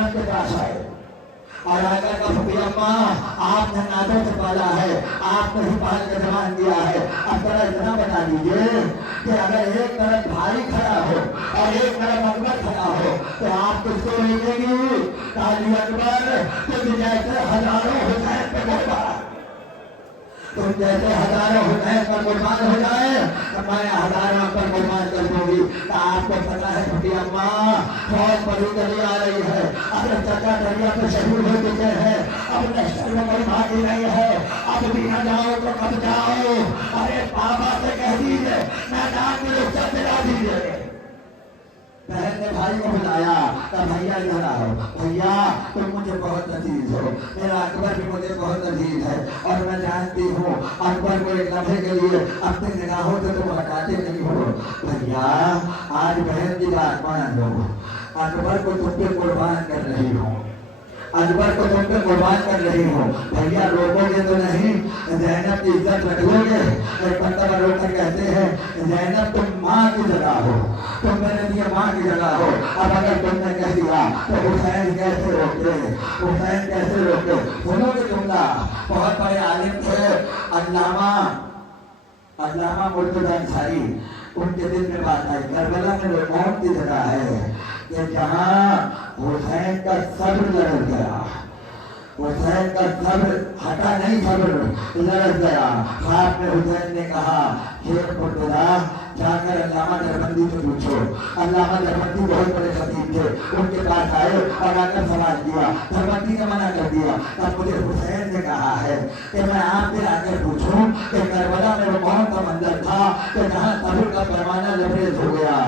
जैनब के पास आए और आकर का फुफी अम्मा आपने नादों से पाला है, आपने ही पाल के जमान दिया है, अब जरा इतना बता दीजिए कि अगर एक तरफ भाई खड़ा हो और एक तरफ अकबर खड़ा हो तो आप किसको लेंगी? काली अकबर तुम जैसे हजारों हुसैन पे कुर्बान, तुम जैसे हजारों हुसैन पर कुर्बान हो जाए तो मैं हजारों पर कुर्बान कर दूंगी। तो आपको पता है फुफी अम्मा फौज बड़ी चली आ रही है, अरे चाचा दरिया पे शहीद हो चुके हैं, अब लश्कर में कोई भागी नहीं है, अब भी न जाओ तो कब जाओ? अरे पापा से कह दीजिए मैदान में रुखसत दिला दीजिए। बहन ने भाई को बुलाया, तो भैया इधर आओ, भैया तुम मुझे बहुत अजीज हो, मेरा अकबर भी मुझे बहुत अजीज है और मैं जानती हूँ अकबर को एक लम्हे के लिए अपनी निगाहों से तुम हटाते नहीं हो। भैया आज बहन की बात मान लो, अकबर को तुम पे कुर्बान कर रही हो, अकबर को तुम पे कुर्बान कर रही हो। भैया रोकोगे तो नहीं, जैनब की इज्जत रखोगे? एक बंदा रोकर कहते हैं जैनब तुम माँ की जगह हो, तुम मेरे लिए माँ की जगह हो, अब अगर तुमने कह दिया तो हुसैन कैसे रोके, हुसैन कैसे रोके? सुनोगे जुमला? बहुत बड़े आलिम थे अल्लामा मुर्तजा अंसारी, उनके दिल में बात आई करबला में वो कौन की जगह है कि जहाँ हुसैन का सब्र लड़ गया, हुसैन का सब्र हटा नहीं, सब्र लड़ गया। आपने हुसैन ने कहा हे मुर्तजा जाकर अल्लामा दरबंदी से पूछो। अल्लामा दरबंदी बहुत बड़े खतीब थे, उनके पास आए और आकर सवाल किया, दरबंदी ने मना कर दिया। तब मुझे हुसैन ने कहा है कि मैं आपसे आकर पूछूं कि करबला में वो कौन सा मंजर था कि जहाँ सब्र का पैमाना लबरेज हो गया।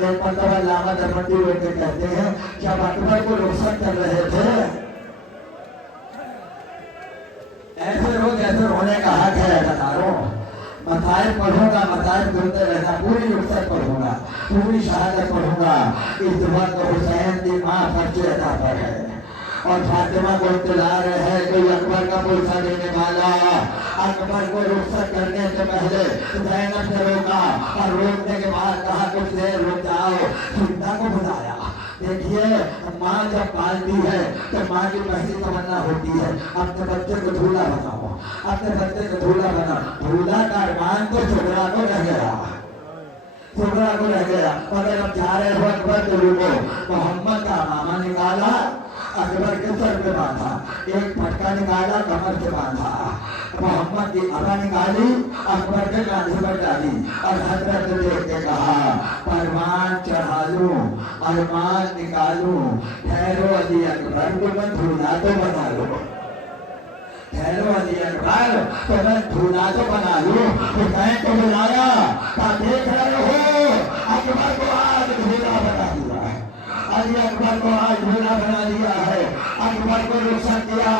एक मतलब अल्लामा दरबंदी लोग कहते हैं जब अकबर को रुखसत कर रहे थे, ऐसे रोज ऐसे होने का हक है। बताओ मसाइल पढ़ूंगा, मसाइल सुनते रहना, पूरी रुखसत पढ़ूंगा, पूरी शहादत पढ़ूंगा। इस वक्त हुसैन की माँ सबसे अदा पर है और फातिमा को इत्तला रहे हैं कोई अकबर का पुरसा देने वाला। अकबर को रुखसत करने से पहले जैनब ने रोका और रोकने के बाद कहा कुछ देर रुक जाओ, सुनता को बुलाया। देखिए माँ जब पालती है तो माँ की पहली तमन्ना होती है अपने बच्चे को झूला बनाओ, अपने बच्चे को झूला बनाओ। झूला का अरमान तो सुगरा को रह गया, सुगरा को रह गया। अगर अब जा रहे हो अकबर के रूपों, मोहम्मद का मामा निकाला, अकबर के सर पे बांधा, एक फटका निकाला कमर से बांधा, मोहम्मद की अबा निकाली अकबर के कांधे पर डाली और हजरत ने देख के कहा परवान चढ़ा लूं, अरमान निकालूं, ठहरो अली अकबर को मैं झूला तो बना लो, ठहरो अली अकबर तो मैं झूला तो बना लूं। हुसैन को बुलाया, क्या देख रहे हो? अकबर को आज झूला बना दिया है, अली अकबर को आज झूला बना दिया है, अकबर को रुखसत किया।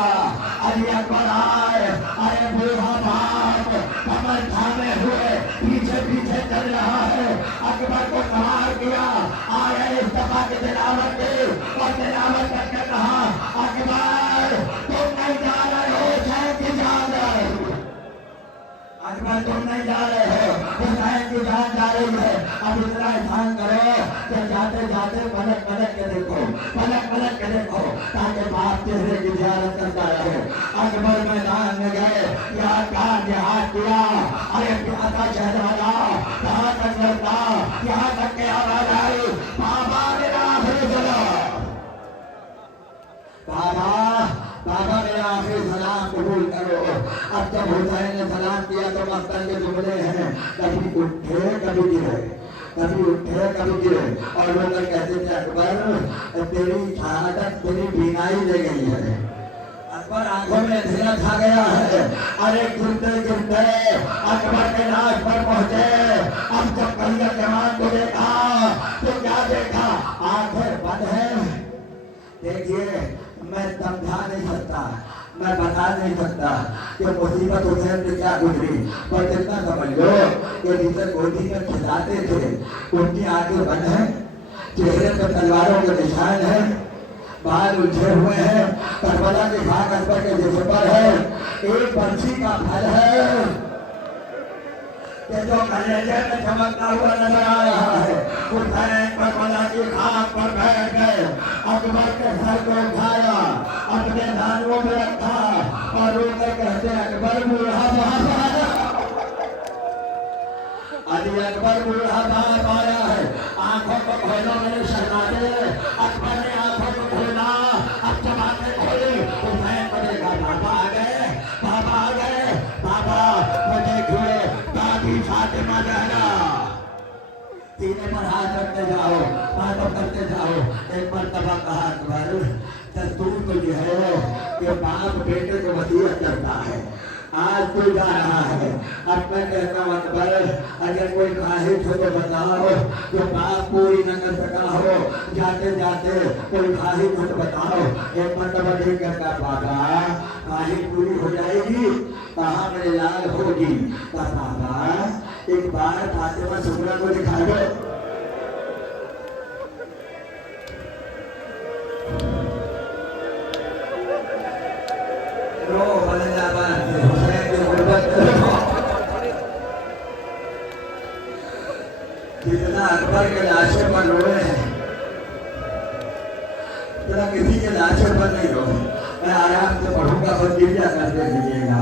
अली अकबर आए, अरे बूढ़ा बाप कमर थामे हुए पीछे पीछे चल रहा है, अकबर को सवार किया, आए इस्तीफा की तिलावत की और तिलावत करके कहा अकबर तुम नहीं जा रहे हो, हुसैन की जान जा रही हो, अकबर तुम नहीं जा रहे हो, हुसैन की जान जा रही है। अब इतना ध्यान करो कि जाते जाते पलट पलट के देखो, पलट पलट के देखो ताकि बाप चेहरे की जियारत करता रहे। अकबर मैदान में गए, यहाँ कहा जिहाद किया, अरे प्यासा शहजादा कहाँ तक लड़ता, यहाँ तक के आवाज आई बाबा मेरा आखिरी सलाम, बाबा मेरा आखिरी सलाम कबूल करो। अब जब हुसैन ने सलाम किया तो मक्तल के जुमले हैं, कभी उठे कभी गिरे, कभी उठे कभी गिरे और लोग कहते थे अकबर तेरी शहादत तेरी बीनाई ले गई है, अकबर आंखों में अंधेरा छा गया है। अरे गिरते गिरते अकबर के लाश पर पहुंचे। अब जब कलिया जवान को देखा तो क्या देखा, आंखें बंद है। देखिए मैं समझा नहीं सकता, मैं बता नहीं सकता कि मुसीबत हुसैन से क्या गुजरी, पर इतना समझ लो कि जिसे गोदी में खिलाते थे उनकी आंखें बंद है, चेहरे पर तलवारों के निशान है, बाल उलझे हुए हैं, करबला के खाक अकबर के जिस्म पर है, एक पर्ची का फल है, कि जो कलेजे में चमकता हुआ नजर आ रहा है। हुसैन करबला की खाक पर बैठ गए, अकबर के सर को उठाया, अपने दानों में रखा और रोकर कहते अकबर बूढ़ा बाप अभी अकबर बूढ़ा बाप आया है। आंखों को खोलो मेरे शहजादे। अकबर ने आंखों को खोला, अब जब आंखें खोली हुसैन को देखा, बाबा आ गए, बाबा आ गए, बाबा वो देखिए दादी फातिमा जहरा। सीने पर हाथ रखते जाओ, बातों करते जाओ। एक मर्तबा कहा अकबर दस्तूर तो ये है कि बाप बेटे को वसीयत करता है, आज तू जा रहा है। अब मैं कहता हूँ अकबर अगर कोई ख्वाहिश हो तो बताओ, जो बाप पूरी न कर सका हो, जाते जाते कोई ख्वाहिश हो तो बताओ। एक मर्तबा देख कहता बाबा ख्वाहिश पूरी हो जाएगी, कहाँ मेरे लाल होगी। बाबा एक बार फातिमा सुगरा को दिखा दो। जितना अकबर के लाशों पर रोए हैं उतना किसी के लाशों पर नहीं रोए। मैं आराम से पढ़ूंगा और गिरजा करते रहिएगा।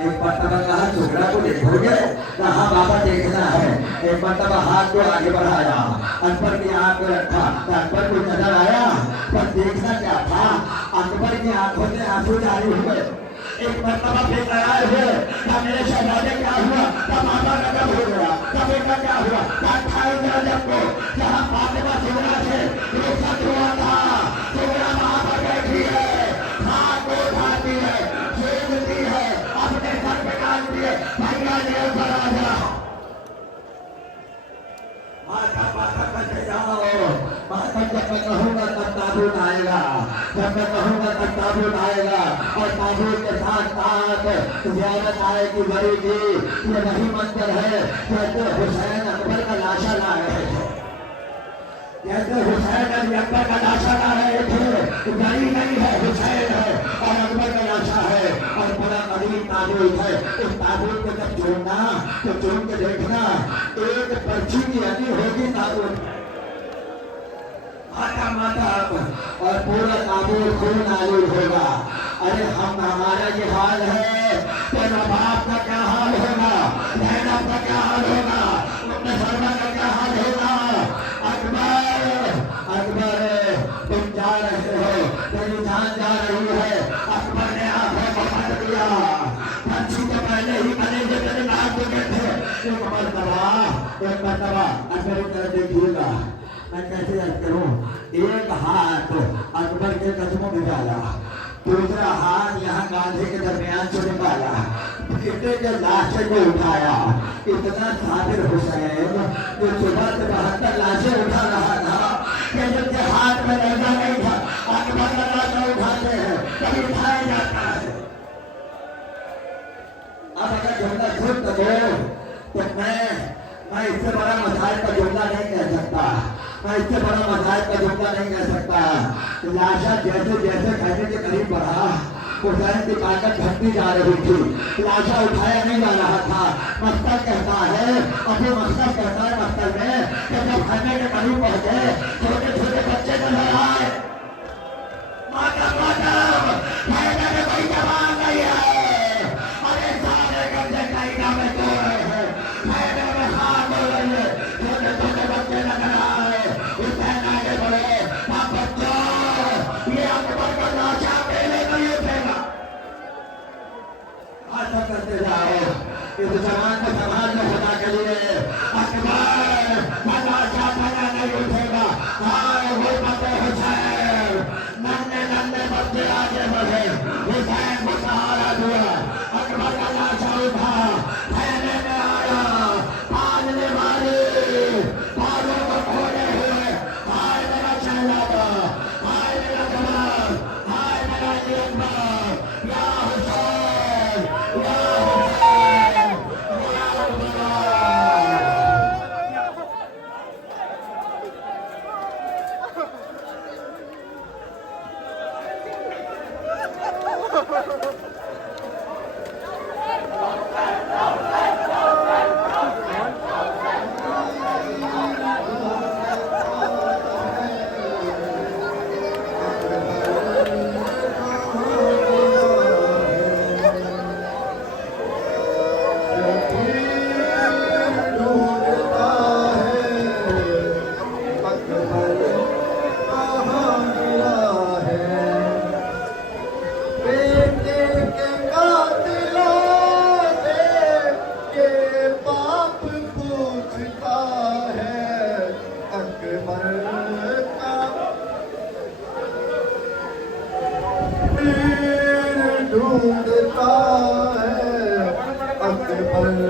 एक मर्तबा कहा सुगरा को देखोगे, कहा बाबा देखना है। एक मर्तबा हाथ को आगे बढ़ाया, अकबर की आंख में रखा, अकबर को नजर आया, पर देखना क्या था, अकबर की आंखों से आंसू जारी हुए। एक मर्तबा फिर नाराज हुए, मेरे शहजादे क्या हुआ, तब माता का कब हो गया, तब बेटा क्या हुआ, जब को जहाँ फातिमा सुगरा से रुखसत हुआ था, सुगरा वहां पर बैठी है, हाथ को उठाती है, छेड़ती है, अपने सर पे डालती है, भैया जेल पर आ जाओ। माता माता करते जाओ, माता जब मैं कहूँगा तब ताबूत आएगा, जब मैं कहूँगा तब ताबूत आएगा और ताबूत के साथ साथ ज़ियारत आएगी बड़ी की। ये वही मंदिर है जैसे हुसैन अकबर का लाशा ला रहे थे, जैसे हुसैन अली अकबर का लाशा ला रहे थे। गली नहीं है, हुसैन है और अकबर का लाशा है और बड़ा करीब ताबूत है। उस ताबूत को जब जोड़ना तो जोड़ के देखना, एक पर्ची की अली होगी ताबूत माता माता और पूरा ताबूत खून आलूद होगा। अरे हम हमारा ये हाल है, तेरा बाप का क्या हाल होगा, जैनब का क्या हाल होगा, अपने शर्मा का क्या हाल होगा। अकबर अकबर तुम जा रहे हो, तेरी जान जा रही है। अकबर ने आंखों को बंद किया, पंछी के पहले ही बने जो तेरे नाम चुके थे। एक मर्तबा अकबर की तरफ देखिएगा, मैं कैसे याद करूं। एक हाथ अकबर के कदमों में डाला, दूसरा हाथ यहाँ गांधी के दरमियान से निकाला, बेटे के लाशे को उठाया। इतना साबिर हुसैन जो सुबह से 72 लाशें उठा रहा था कि जिनके हाथ में लगा नहीं था, अकबर का लाशा उठाते हैं कभी उठाया जाता है। अब अगर जुमला झूठ तो मैं इससे बड़ा मसाइल का जुमला नहीं कह सकता, मैं इससे बड़ा मसाइल का जुमला नहीं कह सकता। लाशा जैसे जैसे कहने के करीब बढ़ा, हुसैन की ताकत घटती जा रही थी, लाशा उठाया नहीं जा रहा था। मस्तक कहता है, अभी मस्तक कहता है मस्तक में कि जब खाने के करीब पहुंचे छोटे छोटे बच्चे नजर आए। माता माता में कोई जवान नहीं है, अरे सारे गंजे कहीं में सो रहे हैं, में हाथ हो रही है, छोटे छोटे बच्चे नजर आए। हुसैन आगे बढ़े, बच्चों ये अकबर का लाशा पहले नहीं उठेगा। ऐसा करते जाओ, इस जवान को समाज में बता के लिए अकबर का लाशा पहले नहीं उठेगा। हाय गुरबत हुसैन, नन्हे नन्हे बच्चे आगे बढ़े, हुसैन को सहारा दिया, अकबर का लाशा उठा, फैले में आया, पालने वाले पालों को खोले हुए, हाय मेरा शहजादा, हाय मेरा जवान, हाय मेरा अकबर, या हुसैन, या हुसैन, या हुसैन। पर